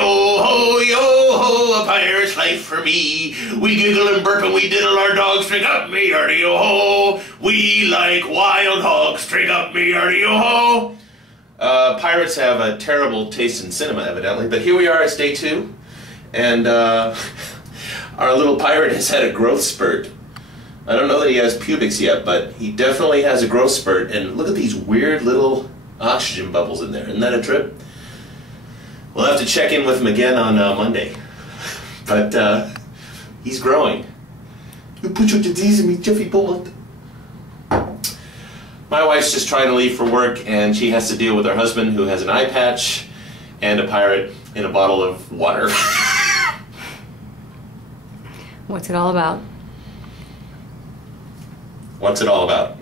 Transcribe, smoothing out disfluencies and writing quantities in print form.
Yo-ho, a pirate's life for me. We giggle and burp and we diddle our dogs. Drink up me yardy-yo-ho. We like wild hogs. Drink up me yardy-yo-ho. Pirates have a terrible taste in cinema, evidently. But here we are, it's day 2. And our little pirate has had a growth spurt. I don't know that he has pubics yet, but he definitely has a growth spurt. And look at these weird little oxygen bubbles in there. Isn't that a trip? We'll have to check in with him again on Monday. But he's growing. You put your disease in me, Jeffy Bullet. My wife's just trying to leave for work, and she has to deal with her husband who has an eye patch and a pirate in a bottle of water. What's it all about? What's it all about?